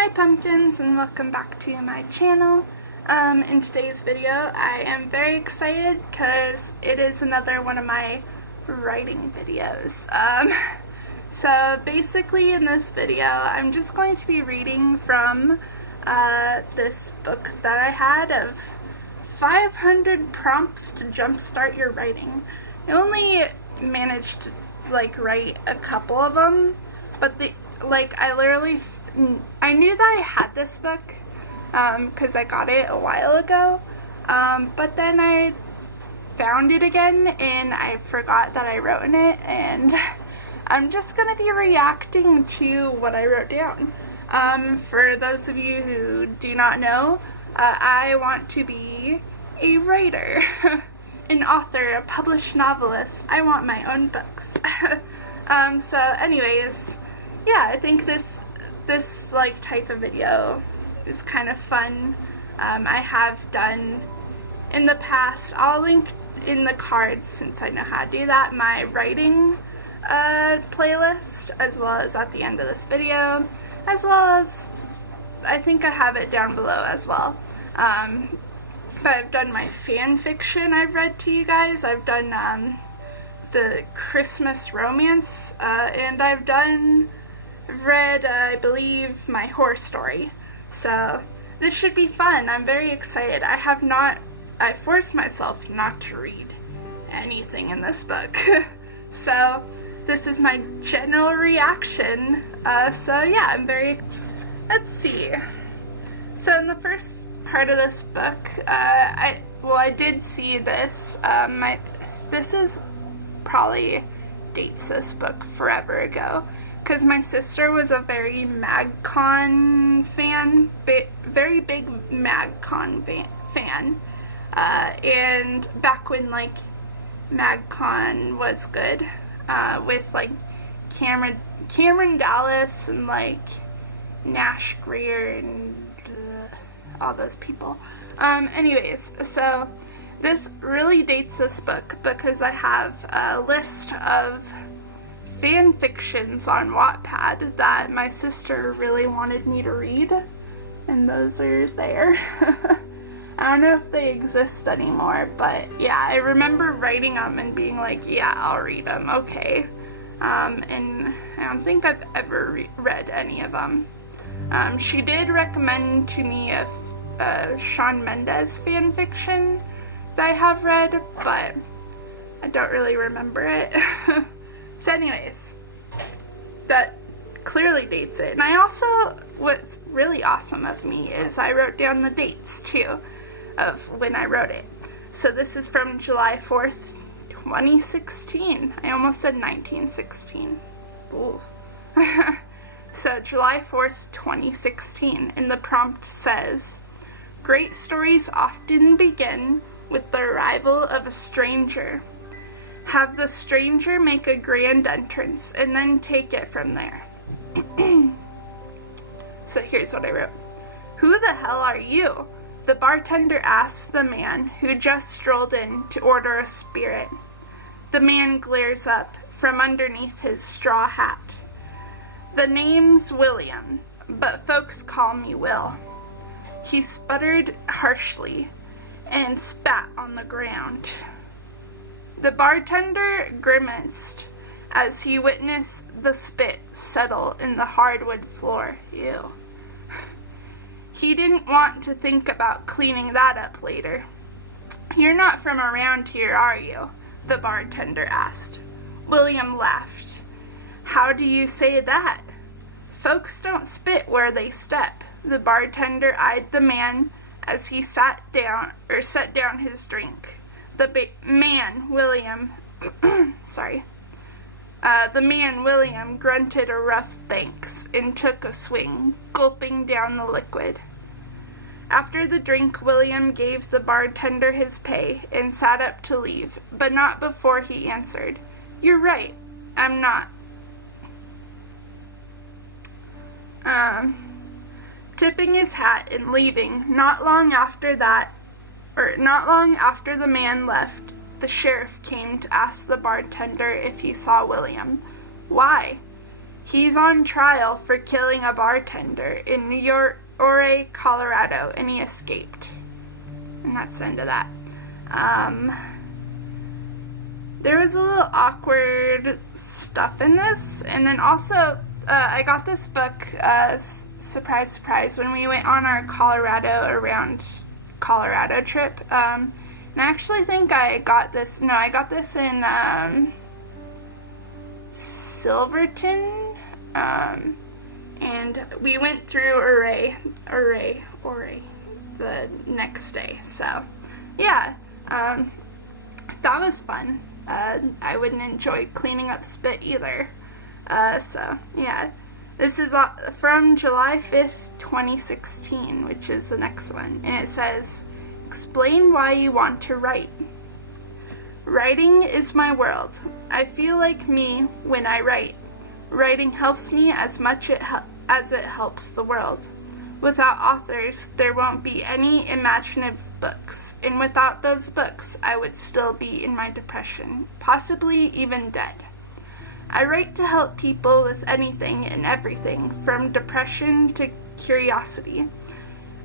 Hi pumpkins, and welcome back to my channel. In today's video I am very excited because it is another one of my writing videos. So basically in this video I'm just going to be reading from this book that I had of 500 prompts to jumpstart your writing. I only managed to write a couple of them, but I knew that I had this book because I got it a while ago, but then I found it again and I forgot that I wrote in it, and I'm just going to be reacting to what I wrote down. For those of you who do not know, I want to be a writer, an author, a published novelist. I want my own books. So anyways, yeah, I think this type of video is kind of fun. I have done in the past, I'll link in the cards since I know how to do that, my writing playlist, as well as at the end of this video, as well as I think I have it down below as well. But I've done my fan fiction I've read to you guys. I've done the Christmas romance, and I've read, I believe, my horror story. So this should be fun. I'm very excited. I forced myself not to read anything in this book. So this is my general reaction. So yeah, let's see. So in the first part of this book, I did see this. This is probably dates this book forever ago, because my sister was a very MagCon fan, very big MagCon fan, and back when MagCon was good, with Cameron Dallas and Nash Greer and all those people. Anyways, so this really dates this book because I have a list of fan fictions on Wattpad that my sister really wanted me to read, and those are there. I don't know if they exist anymore, but yeah, I remember writing them and being like, yeah, I'll read them, okay. And I don't think I've ever read any of them. She did recommend to me a Shawn Mendes fan fiction that I have read, but I don't really remember it. So anyways, that clearly dates it. And I also, what's really awesome of me is I wrote down the dates too of when I wrote it. So this is from July 4th, 2016. I almost said 1916. Ooh. So July 4th, 2016. And the prompt says, "Great stories often begin with the arrival of a stranger. Have the stranger make a grand entrance and then take it from there." So here's what I wrote. "Who the hell are you?" the bartender asks the man who just strolled in to order a spirit. The man glares up from underneath his straw hat. "The name's William, but folks call me Will." He sputtered harshly and spat on the ground. The bartender grimaced as he witnessed the spit settle in the hardwood floor. Ew. He didn't want to think about cleaning that up later. "You're not from around here, are you?" the bartender asked. William laughed. "How do you say that?" "Folks don't spit where they step." The bartender eyed the man as he set down his drink. The man, William, grunted a rough thanks and took a swing, gulping down the liquid. After the drink, William gave the bartender his pay and sat up to leave, but not before he answered, "You're right, I'm not." Tipping his hat and leaving, not long after the man left, the sheriff came to ask the bartender if he saw William. "Why?" He's on trial for killing a bartender in Ouray, Colorado, and he escaped. And that's the end of that. There was a little awkward stuff in this, and then also I got this book, surprise, surprise, when we went on our around Colorado trip, and I actually think I got this in Silverton, and we went through Ouray the next day, so yeah, that was fun. I wouldn't enjoy cleaning up spit either. So, yeah. This is from July 5th, 2016, which is the next one. And it says, explain why you want to write. Writing is my world. I feel like me when I write. Writing helps me as much as it helps the world. Without authors, there won't be any imaginative books, and without those books, I would still be in my depression, possibly even dead. I write to help people with anything and everything, from depression to curiosity.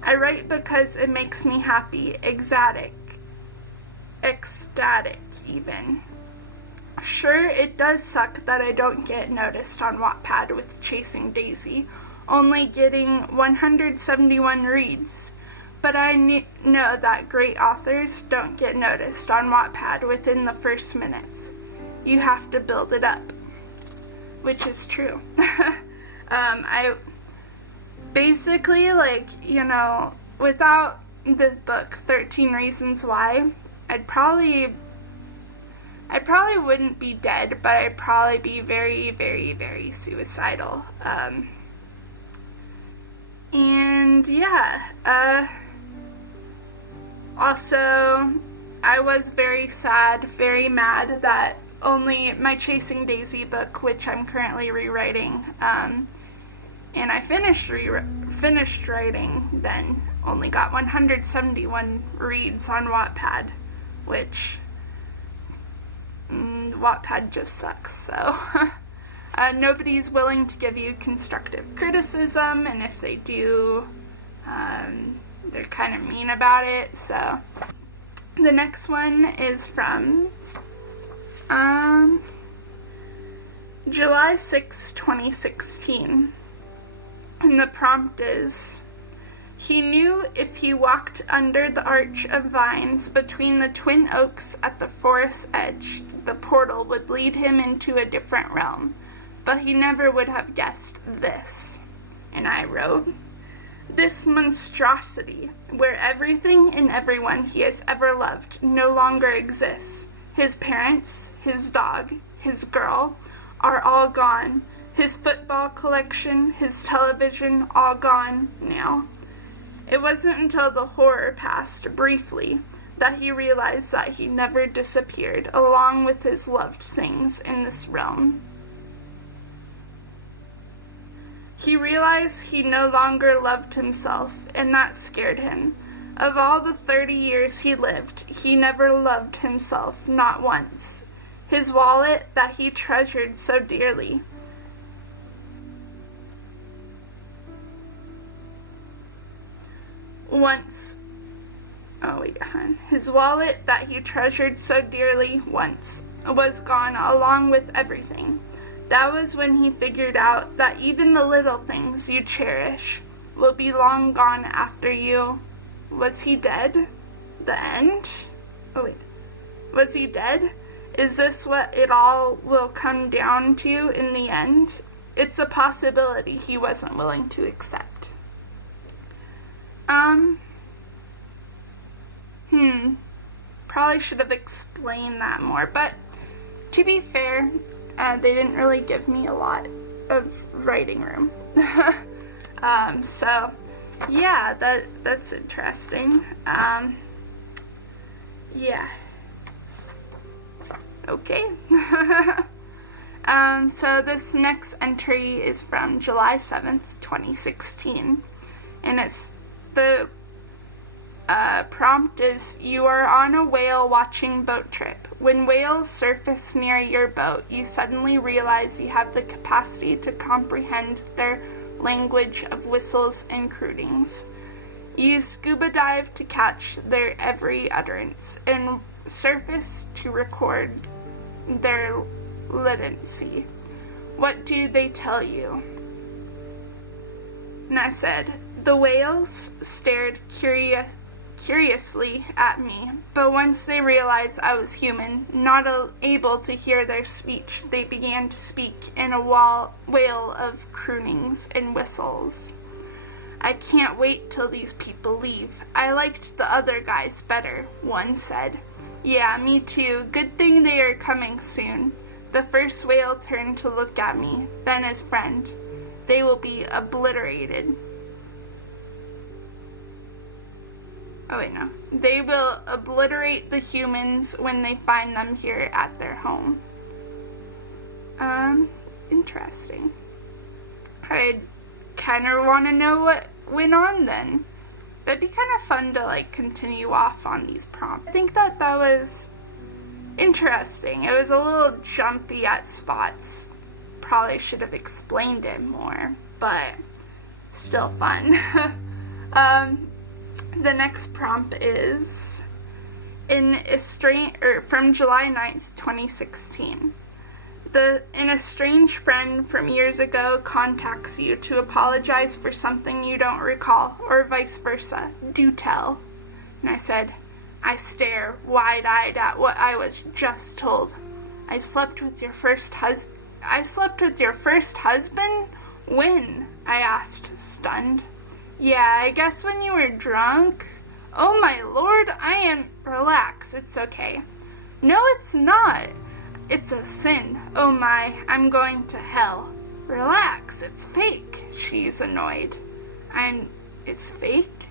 I write because it makes me happy, ecstatic even. Sure, it does suck that I don't get noticed on Wattpad with Chasing Daisy, only getting 171 reads, but I know that great authors don't get noticed on Wattpad within the first minutes. You have to build it up, which is true. I basically, like, you know, without this book, 13 Reasons Why, I probably wouldn't be dead, but I'd probably be very, very, very suicidal. And yeah, also, I was very sad, very mad that only my Chasing Daisy book, which I'm currently rewriting, and I finished writing then, only got 171 reads on Wattpad, which Wattpad just sucks, so nobody's willing to give you constructive criticism, and if they do, they're kind of mean about it. So the next one is from July 6, 2016, and the prompt is, he knew if he walked under the arch of vines between the twin oaks at the forest's edge, the portal would lead him into a different realm, but he never would have guessed this. And I wrote, this monstrosity, where everything and everyone he has ever loved no longer exists. His parents, his dog, his girl, are all gone. His football collection, his television, all gone now. It wasn't until the horror passed, briefly, that he realized that he never disappeared, along with his loved things in this realm. He realized he no longer loved himself, and that scared him. Of all the 30 years he lived, he never loved himself, not once. His wallet that he treasured so dearly. His wallet that he treasured so dearly once was gone along with everything. That was when he figured out that even the little things you cherish will be long gone after you. Was he dead? The end? Was he dead? Is this what it all will come down to in the end? It's a possibility he wasn't willing to accept. Probably should have explained that more, but to be fair, they didn't really give me a lot of writing room. So yeah, that's interesting. Yeah. Okay. So this next entry is from July 7th, 2016, and Prompt is, you are on a whale watching boat trip. When whales surface near your boat, you suddenly realize you have the capacity to comprehend their language of whistles and croonings. You scuba dive to catch their every utterance and surface to record their latency. What do they tell you? And I said, the whales stared curiously at me, but once they realized I was human, not able to hear their speech, they began to speak in a wail of croonings and whistles. I can't wait till these people leave. I liked the other guys better, one said. Yeah, me too. Good thing they are coming soon. The first whale turned to look at me, then his friend. They will be obliterated. Oh wait, no. They will obliterate the humans when they find them here at their home. Interesting. I kind of want to know what went on then. That'd be kind of fun to like continue off on these prompts. I think that was interesting. It was a little jumpy at spots. Probably should have explained it more, but still fun. The next prompt is from July 9th, 2016. An estranged friend from years ago contacts you to apologize for something you don't recall, or vice versa. Do tell. And I said, I stare wide-eyed at what I was just told. I slept with your first husband? When? I asked, stunned. Yeah, I guess when you were drunk. Oh my lord, relax, it's okay. No, it's not. It's a sin. Oh my, I'm going to hell. Relax, it's fake. She's annoyed. It's fake?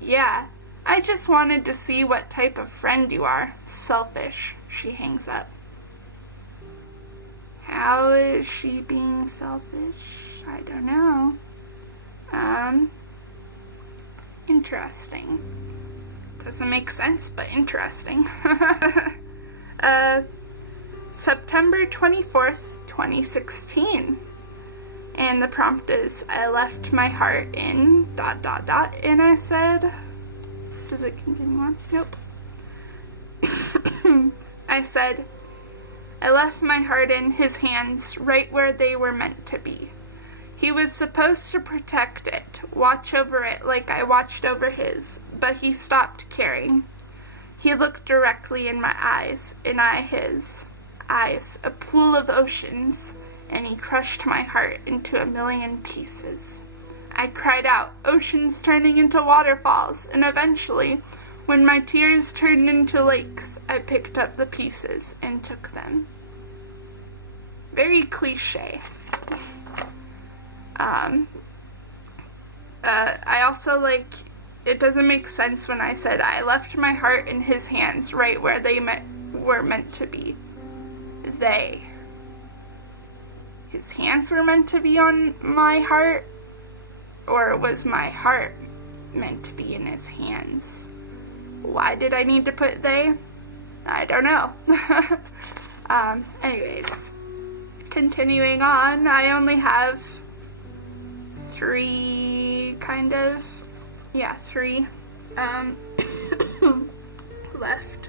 Yeah, I just wanted to see what type of friend you are. Selfish. She hangs up. How is she being selfish? I don't know. Interesting. Doesn't make sense, but interesting. September 24th, 2016. And the prompt is, I left my heart in ... And I said, does it continue on? Nope. I said, I left my heart in his hands, right where they were meant to be. He was supposed to protect it, watch over it like I watched over his, but he stopped caring. He looked directly in my eyes, and I his. Eyes, a pool of oceans, and he crushed my heart into a million pieces. I cried out, oceans turning into waterfalls, and eventually, when my tears turned into lakes, I picked up the pieces and took them. Very cliche. I also it doesn't make sense when I said I left my heart in his hands right where they were meant to be. His hands were meant to be on my heart, or was my heart meant to be in his hands? Why did I need to put they? I don't know. Anyways, continuing on, I only have three left.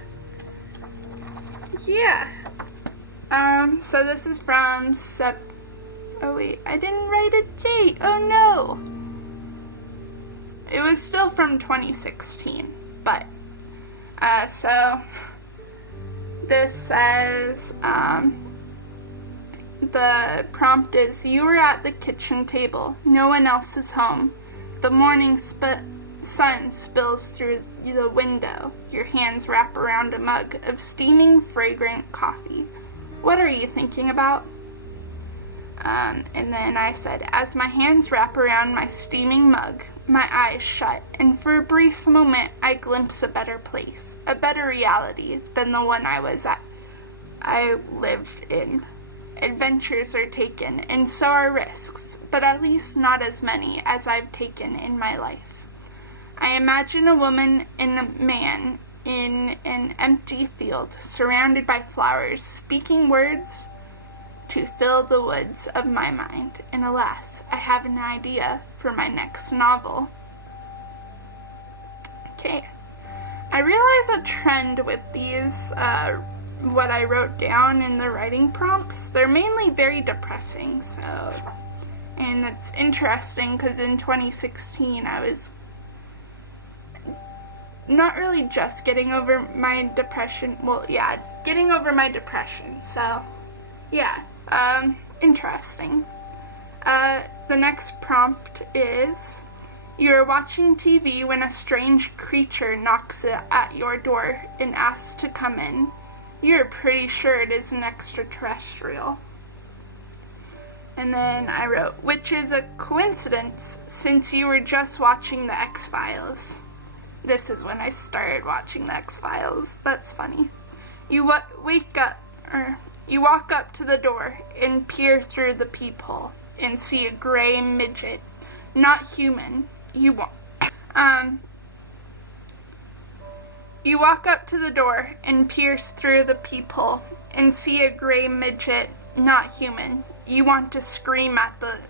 Yeah. So this is from oh wait, I didn't write a date. Oh no. It was still from 2016, but so this says the prompt is, you were at the kitchen table. No one else is home. The morning sun spills through the window. Your hands wrap around a mug of steaming, fragrant coffee. What are you thinking about? And then I said, as my hands wrap around my steaming mug, my eyes shut, and for a brief moment I glimpse a better place, a better reality than the one I lived in. Adventures are taken, and so are risks, but at least not as many as I've taken in my life. I imagine a woman and a man in an empty field, surrounded by flowers, speaking words to fill the woods of my mind. And alas, I have an idea for my next novel. Okay. I realize a trend with these, what I wrote down in the writing prompts. They're mainly very depressing, so... And it's interesting because in 2016 I was not really just getting over my depression. Well, yeah, getting over my depression. So, yeah, interesting. The next prompt is, you're watching TV when a strange creature knocks at your door and asks to come in. You're pretty sure it is an extraterrestrial. And then I wrote, which is a coincidence since you were just watching the X-Files. This is when I started watching the X-Files. That's funny. You walk up to the door and peer through the peephole and see a gray midget, not human. You walk up to the door and pierce through the peephole and see a gray midget, not human. You want to scream at the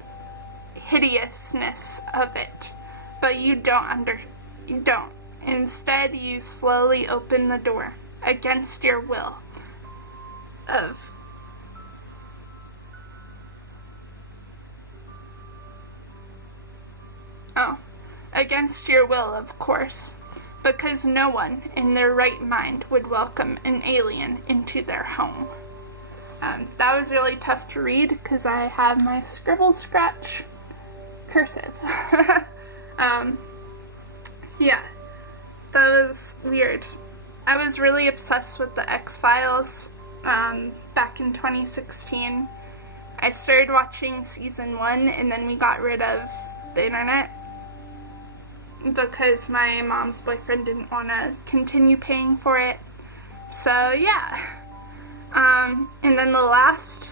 hideousness of it, but you don't. Instead, you slowly open the door against your will against your will, of course, because no one in their right mind would welcome an alien into their home. That was really tough to read because I have my scribble scratch cursive. Yeah, that was weird. I was really obsessed with the X-Files back in 2016. I started watching season 1 and then we got rid of the internet because my mom's boyfriend didn't want to continue paying for it. So yeah. And then the last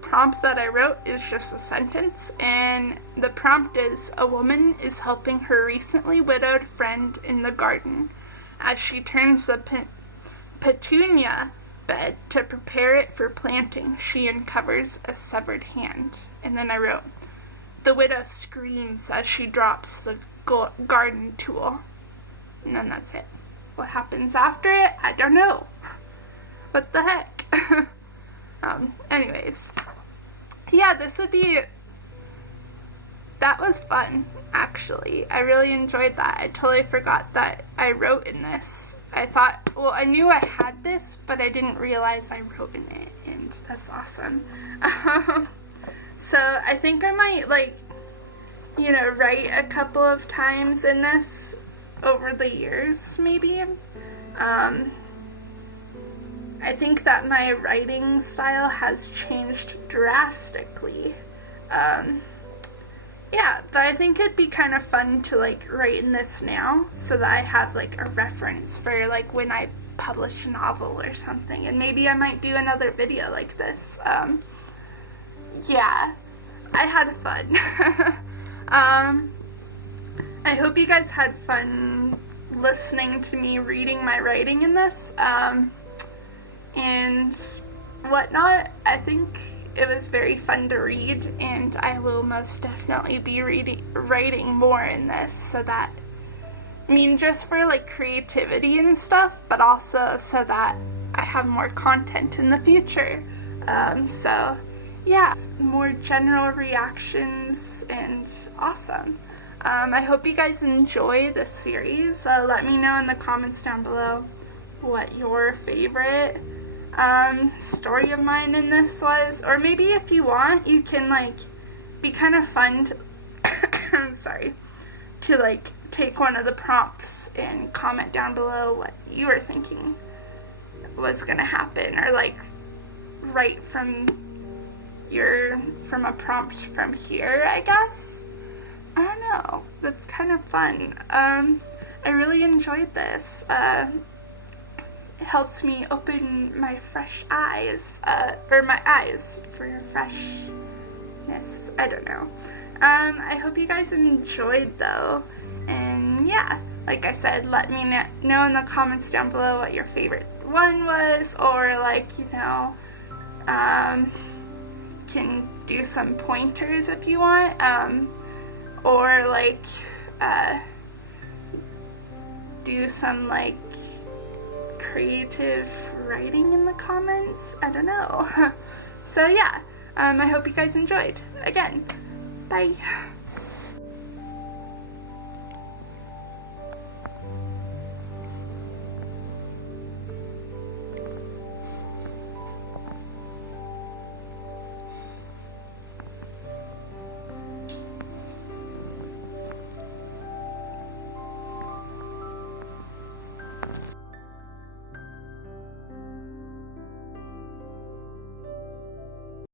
prompt that I wrote is just a sentence, and the prompt is, a woman is helping her recently widowed friend in the garden. As she turns the petunia bed to prepare it for planting, she uncovers a severed hand. And then I wrote, the widow screams as she drops the garden tool. And then that's it. What happens after it? I don't know. What the heck? Anyways. Yeah, that was fun, actually. I really enjoyed that. I totally forgot that I wrote in this. I knew I had this, but I didn't realize I wrote in it, and that's awesome. So I think I might, write a couple of times in this over the years, maybe. I think that my writing style has changed drastically. Yeah, but I think it'd be kind of fun to write in this now so that I have a reference for when I publish a novel or something, and maybe I might do another video like this. Yeah, I had fun. I hope you guys had fun listening to me reading my writing in this, and whatnot. I think it was very fun to read, and I will most definitely be writing more in this, so that, just for creativity and stuff, but also so that I have more content in the future. So yeah, more general reactions, and awesome. I hope you guys enjoy this series. Let me know in the comments down below what your favorite story of mine in this was, or maybe if you want, you can be kind of fun to sorry, to take one of the prompts and comment down below what you were thinking was gonna happen, or write from a prompt from here, I guess. I don't know. That's kind of fun. I really enjoyed this. It helps me open my fresh eyes, or my eyes for freshness. I don't know. I hope you guys enjoyed though, and yeah, like I said, let me know in the comments down below what your favorite one was, or like, you know, can do some pointers if you want, or like do some like creative writing in the comments. I don't know. So yeah, I hope you guys enjoyed. Again, bye.